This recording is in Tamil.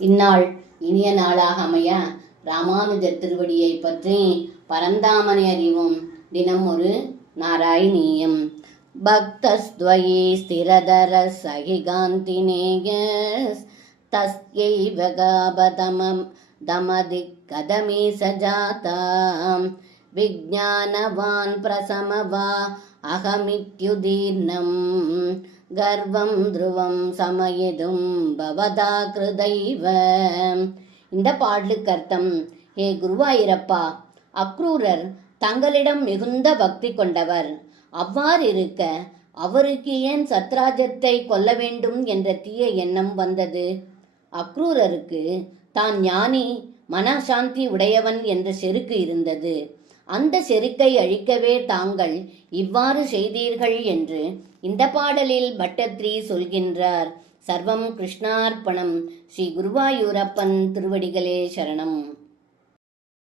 இந்நாள் இனிய நாளாக அமைய ராமானுஜர் திருவடியை பற்றி பரந்தாமனை அறிவும். தினம் ஒரு நாராயணீயம். பக்தஸ்த்வயி ஸ்திரதர சகிகாந்தினேயஸ் தஸ்யைவ காபதமம் தமதி கதமே சஜாதாம் விஜ்ஞானவான் பிரசமவா அகமித்யுதீர்ணம் கர்வம் துருவம் சமயதும் பவதா கிருதைவ. இந்த பாடலுக்கு அர்த்தம்: ஹே குருவாயிரப்பா, அக்ரூரர் தங்களிடம் மிகுந்த பக்தி கொண்டவர். அவ்வாறு இருக்க அவருக்கு ஏன் சத்ராஜத்தை கொல்ல வேண்டும் என்ற தீய எண்ணம் வந்தது? அக்ரூரருக்கு தான் ஞானி, மனசாந்தி உடையவன் என்ற செருக்கு இருந்தது. அந்த செருக்கை அழிக்கவே தாங்கள் இவ்வாறு செய்தீர்கள் என்று இந்த பாடலில் பட்டத்ரி சொல்கின்றார். சர்வம் கிருஷ்ணார்ப்பணம். ஸ்ரீ குருவாயூரப்பன் திருவடிகளே சரணம்.